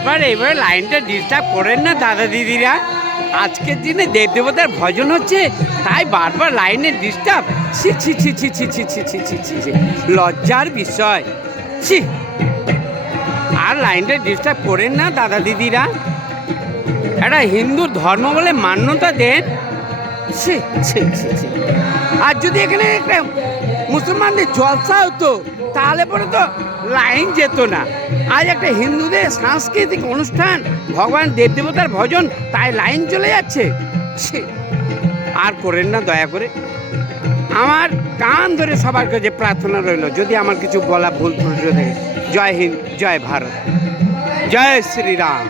বারবার এইভাবে লাইনটা ডিস্টার্ব করেন না দাদা দিদিরা। আজকের দিনে দেবদেবতার ভজন হচ্ছে, তাই বারবার লাইনে ডিস্টার্ব। ছি ছি ছি ছি ছি ছি ছি ছি ছি ছি ছি, লজ্জার বিষয়। ছি, আর লাইনটা ডিস্টার্ব করেন না দাদা দিদিরা। একটা হিন্দু ধর্ম বলে মান্যতা দেন। ছি ছি ছি ছি। আর যদি এখানে একটা মুসলমানদের জলসা হতো তাহলে পরে তো লাইন যেত না। আজ একটা হিন্দুদের সাংস্কৃতিক অনুষ্ঠান, ভগবান দেবদেবতার ভজন, তাই লাইন চলে যাচ্ছে। ছি, আর করেন না দয়া করে। আমার কান ধরে সবার কাছে প্রার্থনা রইল, যদি আমার কিছু বলা ভুল ত্রুটি থাকে। জয় হিন্দ, জয় ভারত, জয় শ্রীরাম।